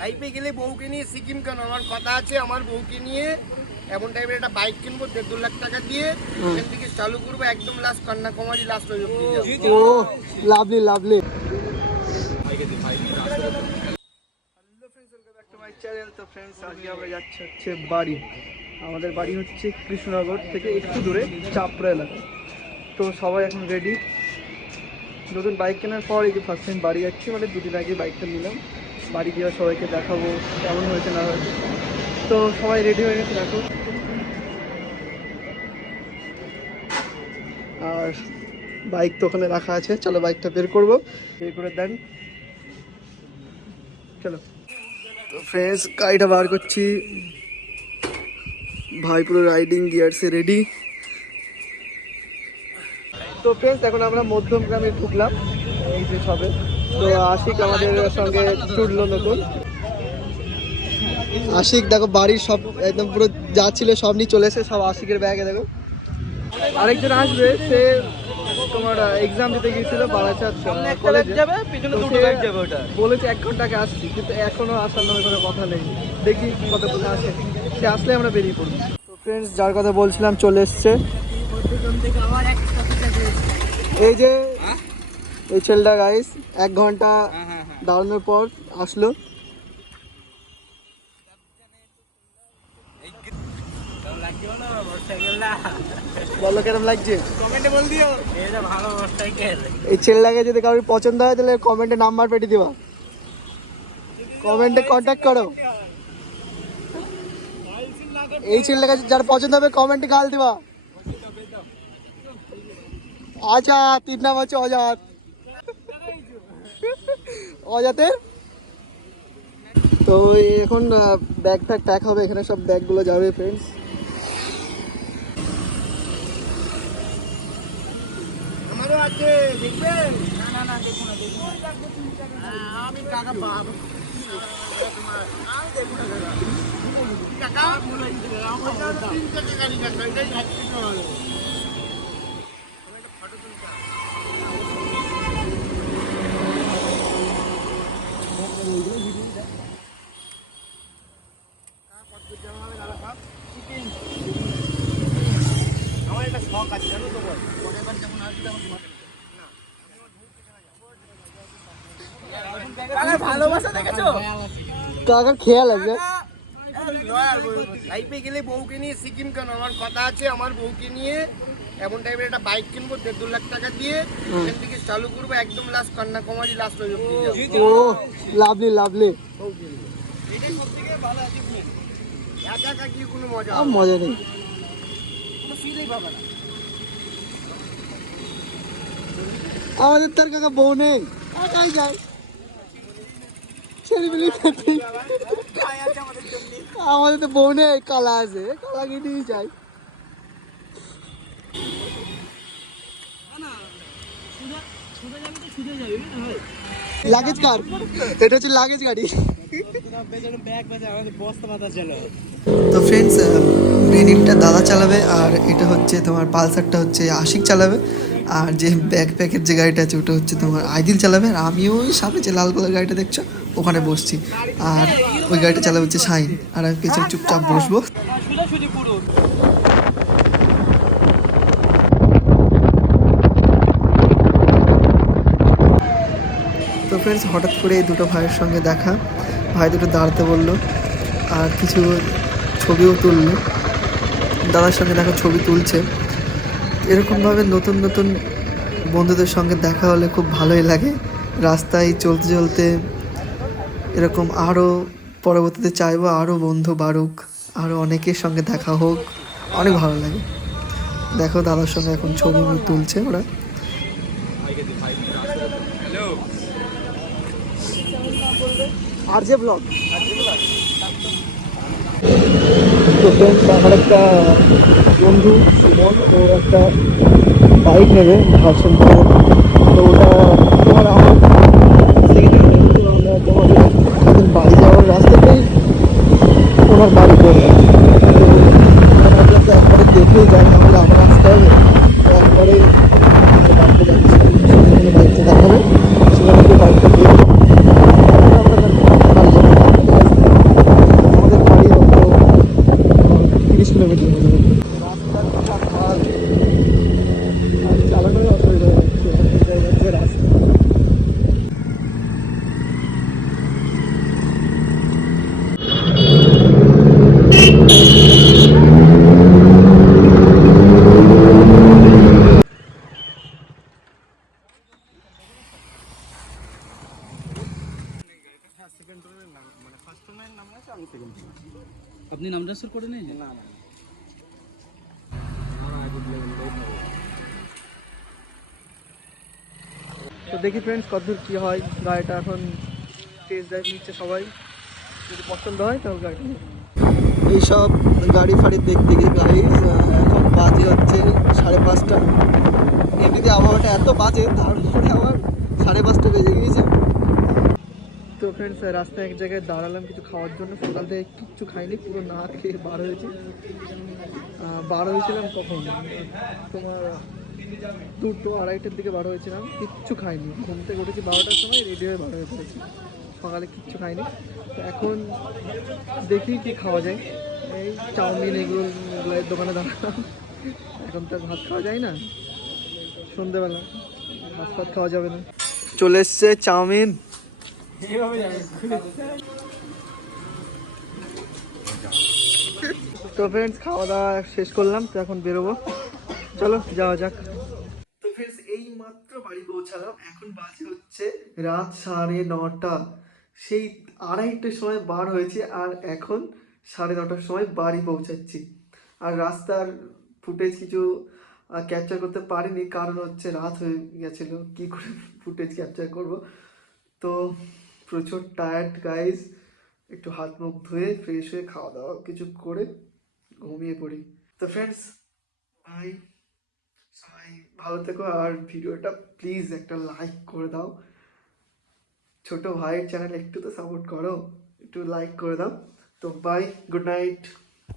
লাইফে গেলে বউকে নিয়ে সিকিম কেন, আমার কথা আছে আমার বউকে নিয়ে এমন টাইপের একটা বাইক কিনবো 1.5 লাখ টাকা দিয়ে, এখান থেকে চালু করবো একদম লাস্ট কন্যাকুমারী লাস্ট হয়ে যাবো। ও লাভলি লাভলি। তো ফ্রেন্ডস আজকে আমরা যাচ্ছি হচ্ছে বাড়ি। আমাদের বাড়ি হচ্ছে কৃষ্ণনগর থেকে একটু দূরে চাপড়া এলাকা। তো সবাই এখন রেডি। নতুন বাইক কেনার পর এই যে ফার্স্ট টাইম বাড়ি যাচ্ছি, মানে দুদিন আগে বাইকটা নিলাম। বাড়ি গিয়ে সবাইকে দেখাবো কেমন হয়েছে না হয়েছে। তো সবাই রেডি হয়ে গেছে দেখো। আর বাইক তো ওখানে রাখা আছে, চলো বাইকটা বের করবো, বের করে দেন চলো। তো ফ্রেন্ডস গাড়িটা বার করছি, ভাই পুরো রাইডিং গিয়ারসে রেডি। তো ফ্রেন্ডস এখন আমরা মধ্যম গ্রামে ঢুকলাম এই যে সবে। তো আশিক আমাদের সঙ্গে জুড়লো নতুন। আশিক দেখো বাড়ির সব একদম পুরো যা ছিল সব নিয়ে চলে এসে সব আশিকের ব্যাগে দেখো। আরেকজন আসবে, সে তোমার এক্সাম দিতে গিয়েছিল বারাসাত কলেজ যাবে, পিছনে দুটো গাড়ি যাবে, ওটা বলেছে 1 ঘন্টা আগে আসছি, কিন্তু এখনো আসার নামে কোনো কথা নেই। দেখি কতক্ষণে আসে, সে আসলে আমরা বেরিয়ে পড়বো। তো ফ্রেন্ডস যার কথা বলছিলাম চলে এসছে এই যে এই ছেলেটা গাইস, 1 ঘন্টা দাঁড়ানোর পর আসলো। বলো কেরম লাগছে, কমেন্টে বল দিও। এটা ভালো মোটরসাইকেল। এই ছেলেটাকে যদি কারোর পছন্দ হয় তাহলে কমেন্টে নাম্বার পেটে দিবা, কমেন্টে কন্ট্যাক্ট করো। এই ছেলেটাকে যার পছন্দ হবে কমেন্টে গাল দিবা। আজাদ, 3 নাম হচ্ছে অজাত, অজাতের। তো এখন ব্যাগ ট্যাগ প্যাক হবে, এখানে সব ব্যাগগুলো যাবে ফ্রেন্ডস। আমারও আছে দেখবেন। না না দেখুন না, দেখুন আমি কাকা বাবা তোমার আমি দেখুন না কাকা বলে দিতে আমার 3 টাকা গাড়ি কাকা এটাই হাঁটতে হবে। আমি একটা ফটো তুলতে আমার একটা শখ আছে জানো তো, বল পরের বার যখন আসবে তখন ভালোবাসা দেখেছো কাকার খেয়াল আছে। লাইফে গেলে বউকে নিয়ে সিকিম কেন, আমার কথা আছে আমার বউকে নিয়ে এমন টাইপের একটা বাইক কিনবো 1.5 লাখ টাকা দিয়ে, এখান থেকে চালু করবো একদম লাস্ট কন্যাকুমারী লাস্ট হয়ে যাবো। ও লাভলি লাভলি। এটাই সবথেকে ভালো অ্যাচিভমেন্ট। একা একা কি কোনো মজা মজা নেই, কোনো ফিলই পাবে না। আমাদের তার কাকা বউ নেই, একাই যায় ছেলেগুলি। আমাদের তো বউ নেই, কালা আছে, কালাকে নিয়ে যাই। লাগেজ কার, এটা হচ্ছে লাগেজ গাড়ি। তো ফ্রেন্ডস রেনিলটা দাদা চালাবে, আর এটা হচ্ছে তোমার পালসারটা হচ্ছে আশিক চালাবে, আর যে ব্যাকপ্যাকের যে গাড়িটা আছে ওটা হচ্ছে তোমার আইদিল চালাবে। আর আমি ওই সামনে যে লাল কালার গাড়িটা দেখছো ওখানে বসছি, আর ওই গাড়িটা চালাবে হচ্ছে শাইন, আর আমি পেছনে চুপচাপ বসবো। তো ফ্রেন্ডস হঠাৎ করে এই দুটো ভাইয়ের সঙ্গে দেখা, ভাই দুটো দাঁড়াতে বললো আর কিছু ছবিও তুললো। দাদার সঙ্গে দেখা ছবি তুলছে। এরকমভাবে নতুন নতুন বন্ধুদের সঙ্গে দেখা হলে খুব ভালোই লাগে। রাস্তায় চলতে চলতে এরকম আরও পরবর্তীতে চাইবো আরও বন্ধু বাড়ুক, আরও অনেকের সঙ্গে দেখা হোক, অনেক ভালো লাগে। দেখো দাদার সঙ্গে এখন ছবি তুলছে ওরা। আর যে ব্লগ তো ফ্রেন্ডস আমার একটা বন্ধু সুমন, ওর একটা বাইক নেবে ভার্সন 4। তো ওটা তোমার আমার তোমাদের বাড়ি যাওয়ার রাস্তাতেই ওনার বাড়ি পড়বে। তো একবারে দেখেই যাই, নাহলে আমার আসতে হবে। তো একবারে বাড়িতে যাচ্ছি, বাইকটা দেখাবে, সেখানে বাইকটা দিয়ে আমরা বাড়ি যাবো। মানে ফার্স্ট টাইমের নাম আছে, আমি সেকেন্ড। আপনি নাম ট্রান্সফার করে নিয়েছেন? না না তো দেখি ফ্রেন্ডস কতদূর কী হয়। গাড়িটা এখন টেস্ট ড্রাইভ নিচ্ছে সবাই, যদি পছন্দ হয় তাহলে গাড়ি এইসব গাড়ি ফাড়ি দেখতে গিয়ে গাইজ এখন বাজে হচ্ছে 5:30। এমনিতে আবহাওয়াটা এত বাজে, তারপরে আবার 5:30 বেজে গিয়েছে। তো ফ্রেন্ডস রাস্তায় এক জায়গায় দাঁড়ালাম কিছু খাওয়ার জন্য। সকাল থেকে কিচ্ছু খাইনি, পুরো না খেয়ে বার হয়েছি। বার হয়েছিলাম কখন, তোমার 2টো 2:30টার দিকে বার হয়েছিলাম। কিচ্ছু খাইনি, ঘুম থেকে উঠেছি 12টার সময়, রেডি হয়ে বার হয়ে পড়েছি। সকালে কিচ্ছু খাইনি। তো এখন দেখি কি খাওয়া যায়, এই চাউমিন এগুলোর দোকানে দাঁড়ালাম। এখন তো ভাত খাওয়া যায় না, সন্ধ্যেবেলা ভাত ফাত খাওয়া যাবে না। চলে এসছে চাউমিন। তো ফ্রেন্ডস খাওয়া দাওয়া শেষ করলাম, তো এখন বেরোবো, চলো যাওয়া যাক। তো ফ্রেন্ডস এই মাত্র বাড়ি পৌঁছালাম, এখন বাজে হচ্ছে রাত 9:30। সেই 2:30টার সময় বার হয়েছে, আর এখন 9:30টার সময় বাড়ি পৌঁছাচ্ছি। আর রাস্তার ফুটেজ কিছু ক্যাপচার করতে পারিনি, কারণ হচ্ছে রাত হয়ে গেছিল, কি করে ফুটেজ ক্যাপচার করব। তো প্রচুর টায়ার্ড গাইজ, একটু হাত মুখ ধুয়ে ফ্রেশ হয়ে খাওয়া দাওয়া কিছু করে ঘুমিয়ে পড়ি। তো ফ্রেন্ডস বাই, সবাই ভালো থেকো, আর ভিডিওটা প্লিজ একটা লাইক করে দাও। ছোট ভাইয়ের চ্যানেল একটু তো সাপোর্ট করো, একটু লাইক করে দাও। তো বাই, গুড নাইট।